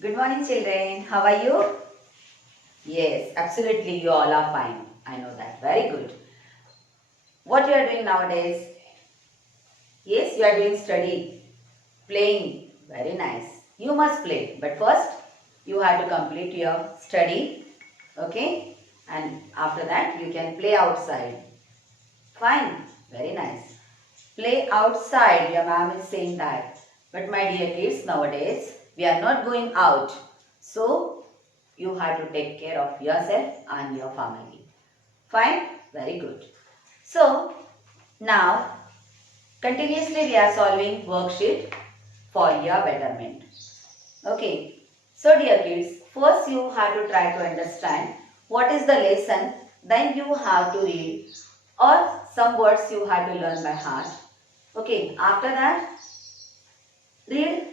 Good morning, children. How are you? Yes, absolutely. You all are fine. I know that. Very good. What you are doing nowadays? Yes, you are doing study, playing. Very nice. You must play. But first, you have to complete your study. Okay? And after that, you can play outside. Fine. Very nice. Play outside. Your ma'am is saying that. But my dear kids, nowadays, we are not going out. So, you have to take care of yourself and your family. Fine? Very good. So, now continuously we are solving worksheet for your betterment. Okay. So, dear kids, first you have to try to understand what is the lesson, then you have to read or some words you have to learn by heart. Okay. After that, read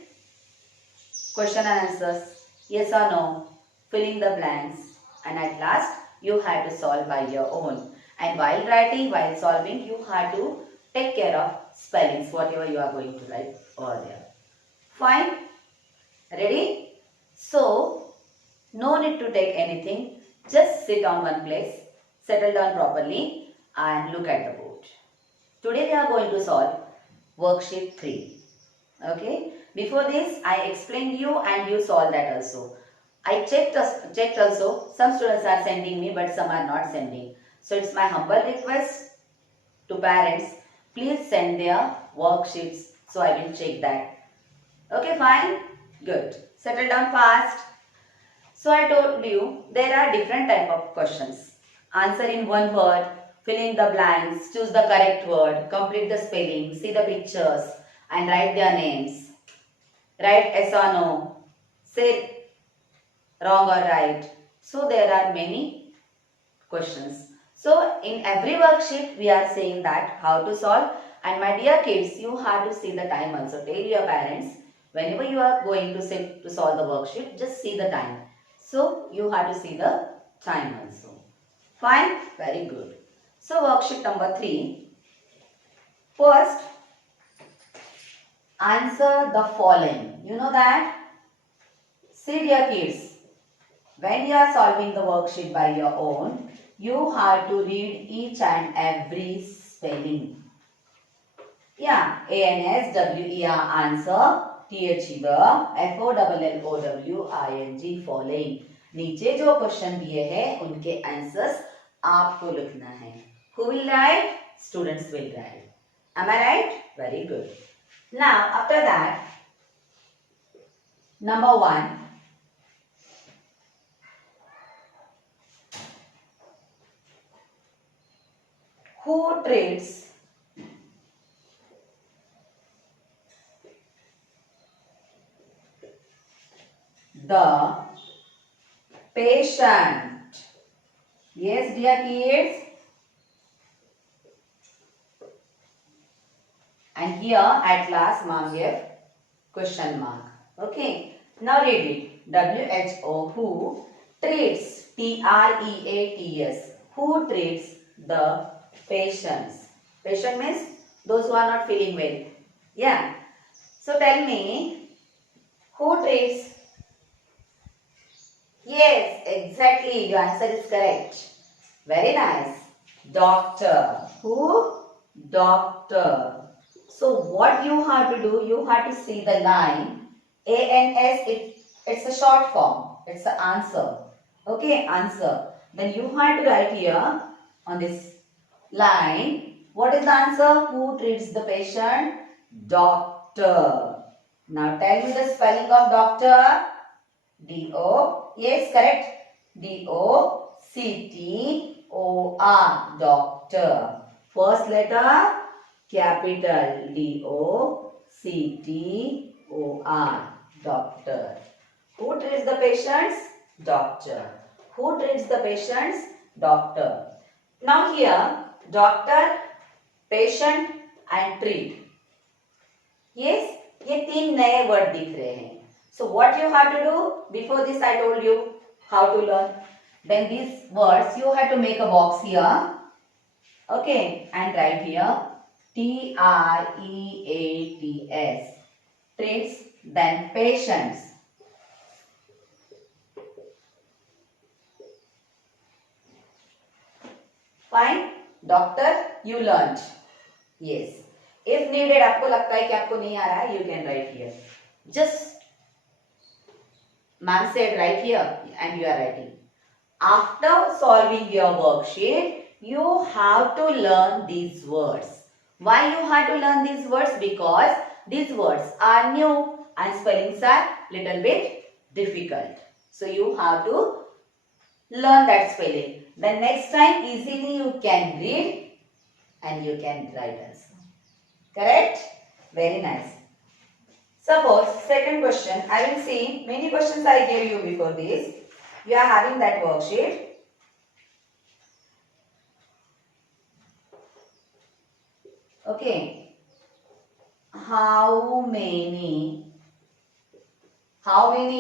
question and answers, yes or no, filling the blanks, and at last you have to solve by your own. And while writing, while solving, you have to take care of spellings, whatever you are going to write over there. Fine? Ready? So, no need to take anything. Just sit on one place, settle down properly and look at the board. Today we are going to solve worksheet 3. Okay. Before this, I explained you and you solved that also. I checked also. Some students are sending me, but some are not sending. So it's my humble request to parents. Please send their worksheets so I will check that. Okay, fine. Good. Settle down fast. So I told you there are different type of questions. Answer in one word, fill in the blanks, choose the correct word, complete the spelling, see the pictures and write their names. Write yes or no, say wrong or right. So there are many questions. So in every worksheet we are saying that how to solve, and my dear kids, you have to see the time also. Tell your parents whenever you are going to sit to solve the worksheet, just see the time. So you have to see the time also. Fine? Very good. So worksheet number 3. First, answer the following. You know that? See dear kids, when you are solving the worksheet by your own, you have to read each and every spelling. Yeah, ANSWER answer, THER, FOLLOWING following. नीचे जो question दिए हैं उनके answers आपको लिखना है. Who will write? Students will write. Am I right? Very good. Now after that, number 1. Who treats the patient? Yes, dear kids. And here at last mom gave question mark. Okay. Now read it. WHO, who treats, TREATS, who treats the patients. Patient means those who are not feeling well. Yeah. So tell me, who treats? Yes, exactly. Your answer is correct. Very nice. Doctor. Who? Doctor. So what you have to do, you have to see the line. ANS, it's a short form. It's the answer. Okay, answer. Then you have to write here on this line. What is the answer? Who treats the patient? Doctor. Now tell me the spelling of doctor. D-O, yes, correct. D-O-C-T-O-R, doctor. First letter, capital D-O-C-T-O-R, doctor. Who treats the patients? Doctor. Who treats the patients? Doctor. Now here, doctor, patient and treat. Yes, ये 3 नए word दिख रहे हैं. So what you have to do? Before this I told you how to learn. Then these words you have to make a box here. Okay, and write here TREATS. Treats, then patients. Fine. Doctor, you learned. Yes. If needed, आपको लगता है कि आपको नहीं आ रहा है, you can write here. Just ma'am said right here and you are writing. After solving your worksheet, you have to learn these words. Why you have to learn these words? Because these words are new and spellings are little bit difficult. So you have to learn that spelling. Then next time easily you can read and you can write also. Correct? Very nice. Suppose second question, I will see many questions I gave you before this. You are having that worksheet. Okay. How many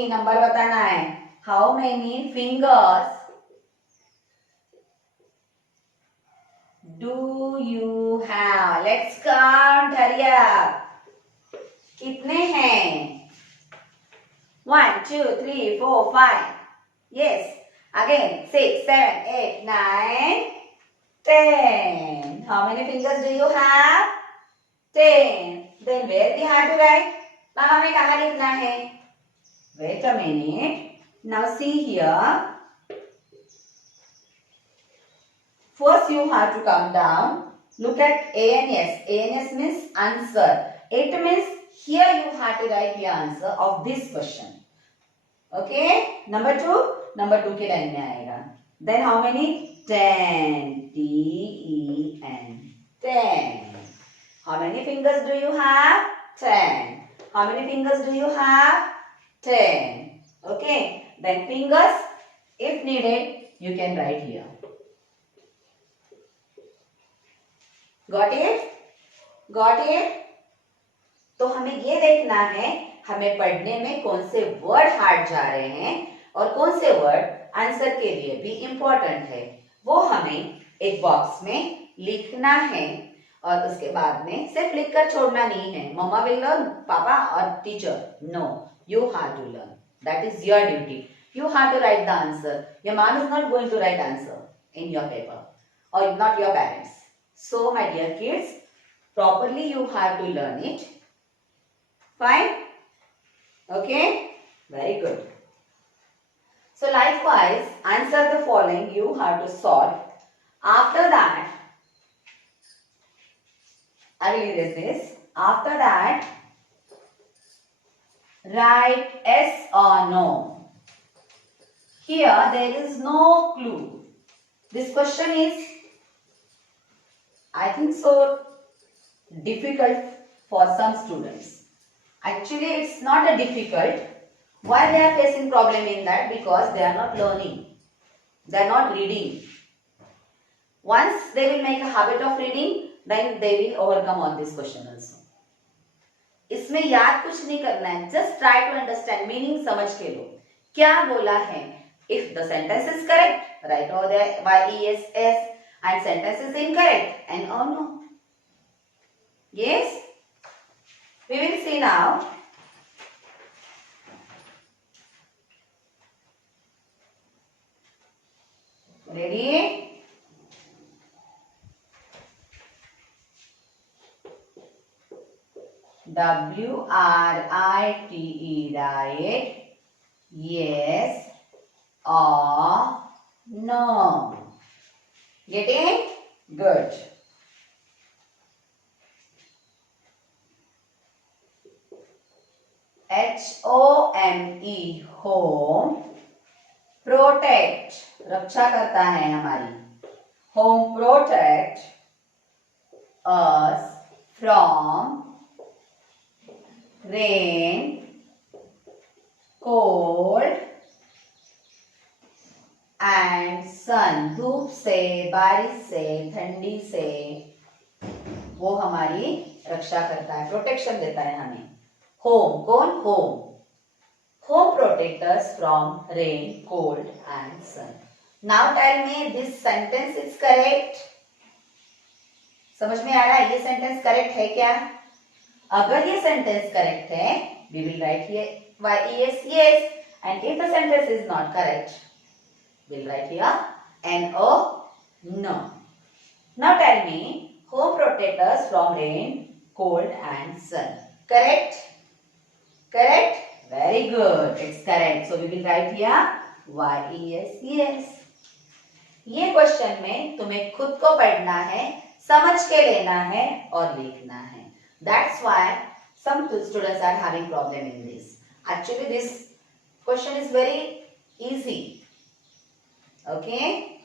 number बताना है. How many fingers do you have? Let's count. Hurry up. कितने हैं? 1, 2, 3, 4, 5. Yes. Again 6, 7, 8, 9, 10. How many fingers do you have? 10. Then where we have to write? अब हमें कहाँ लिखना है? Wait a minute. Now see here. First you have to come down. Look at ANS. ANS means answer. It means here you have to write the answer of this question. Okay. Number 2 के line में आएगा. Then how many? 10. T-E-N. 10. How many fingers do you have? 10. How many fingers do you have? 10. Okay. Then fingers, if needed, you can write here. Got it? Got it? तो हमें ये देखना है हमें पढ़ने में कौन से वर्ड हार्ड जा रहे हैं और कौन से वर्ड आंसर के लिए भी इम्पोर्टेंट है, वो हमें एक बॉक्स में लिखना है और उसके बाद में सिर्फ लिखकर छोड़ना नहीं है. मम्मा विल लर्न, पापा और teacher. No, you have to learn. That is your duty. You have to write the answer. Your mom is not going to write answer in your paper or not your parents. So my dear kids, properly you have to learn it. Fine? Okay? Very good. So likewise, answer the following you have to solve. After that, I will erase this. After that, write yes or no. Here there is no clue. This question is, I think so, difficult for some students. Actually, it's not a difficult. Why they are facing problem in that? Because they are not learning. They are not reading. Once they will make a habit of reading, then they will overcome all this question also. इसमें याद कुछ नहीं करना है. Just try to understand. Meaning समझ के लो. क्या बोला है? If the sentence is correct, write over there yes, and sentence is incorrect, and oh no. Yes? We will see now. Ready? WRITE, write yes or no. Getting? Good. HOME, home. Protect, रक्षा करता है हमारी. Home protect us from rain, cold and sun. धूप से, बारिश से, ठंडी से वो हमारी रक्षा करता है, प्रोटेक्शन देता है हमें. Home, कौन? Home. Home protect us from rain, cold and sun. Now tell me this sentence is correct. समझ में आ रहा है ये सेंटेंस करेक्ट है क्या? अगर ये सेंटेंस करेक्ट है, we will write here yes, yes, and if the sentence is not correct, we'll write here no, no. Now tell me, home protect us from rain, cold and sun. Correct? Correct? Very good. It's correct. So we will write here YES. Yes. ये question में तुम्हें खुद को पढ़ना है, समझ के लेना है और लिखना है. That's why some students are having problem in this. Actually, this question is very easy. Okay.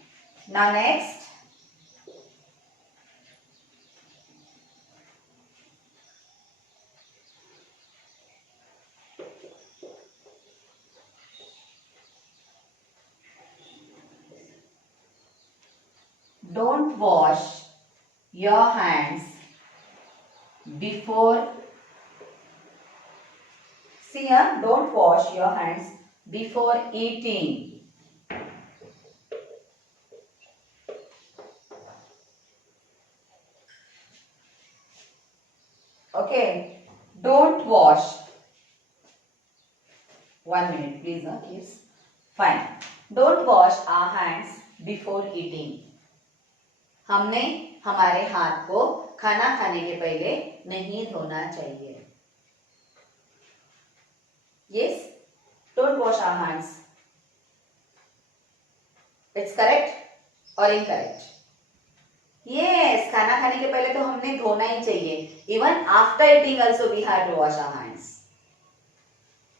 Now next. Don't wash your hands before. See here, don't wash your hands before eating. Okay, don't wash. 1 minute, please, kids. Fine. Don't wash our hands before eating. हमने हमारे हाथ को खाना खाने के पहले नहीं धोना चाहिए. Yes, don't wash our hands. It's correct or incorrect? Yes, खाना खाने के पहले तो हमने धोना ही चाहिए. Even after eating also we have to wash our hands.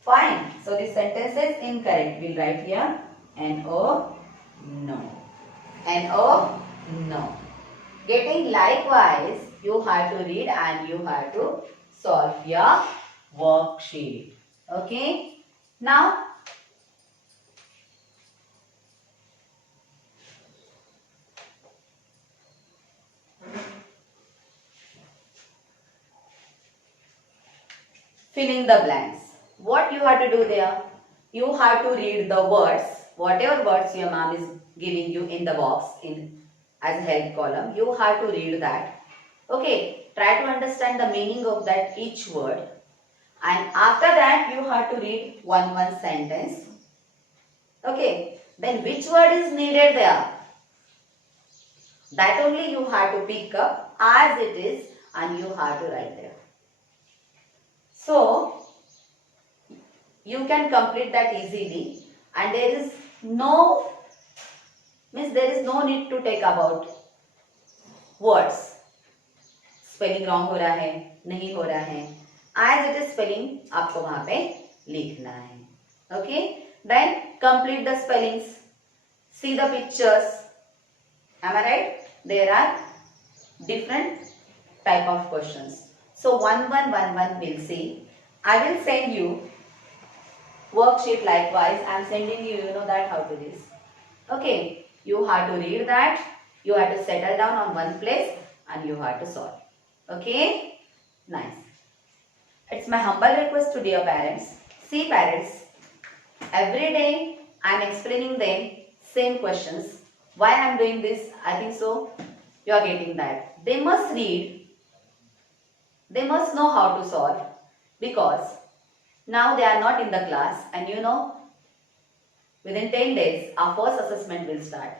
Fine. So this sentence is incorrect. We'll write here no. No. No. Getting likewise, you have to read and you have to solve your worksheet. Okay. Now, fill in the blanks. What you have to do there? You have to read the words, whatever words your mom is giving you in the box as a help column. You have to read that. Okay, try to understand the meaning of that each word. And after that, you have to read one sentence. Okay, then which word is needed there? That only you have to pick up as it is and you have to write there. So, you can complete that easily and there is no need to take about words. Spelling wrong हो रहा है, नहीं हो रहा है. As it is spelling, आपको वहाँ पे लिखना है. Okay? Then complete the spellings. See the pictures. Am I right? There are different type of questions. So 1 we'll see. I will send you worksheet likewise. I am sending you, you know that how to do this. Okay, you have to read that. You have to settle down on one place and you have to solve. Okay, nice. It's my humble request to dear parents. See parents, every day I am explaining them same questions. Why I am doing this? I think so you are getting that. They must read. They must know how to solve because now they are not in the class and you know within 10 days our first assessment will start.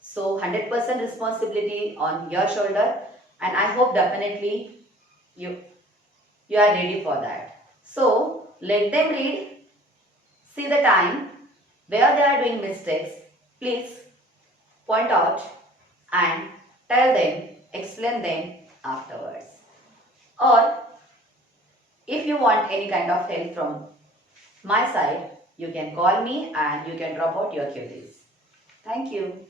So 100% responsibility on your shoulder and I hope definitely you are ready for that. So let them read, see the time, where they are doing mistakes, please point out and tell them, explain them afterwards. Or if you want any kind of help from my side, you can call me and you can drop out your queries. Thank you.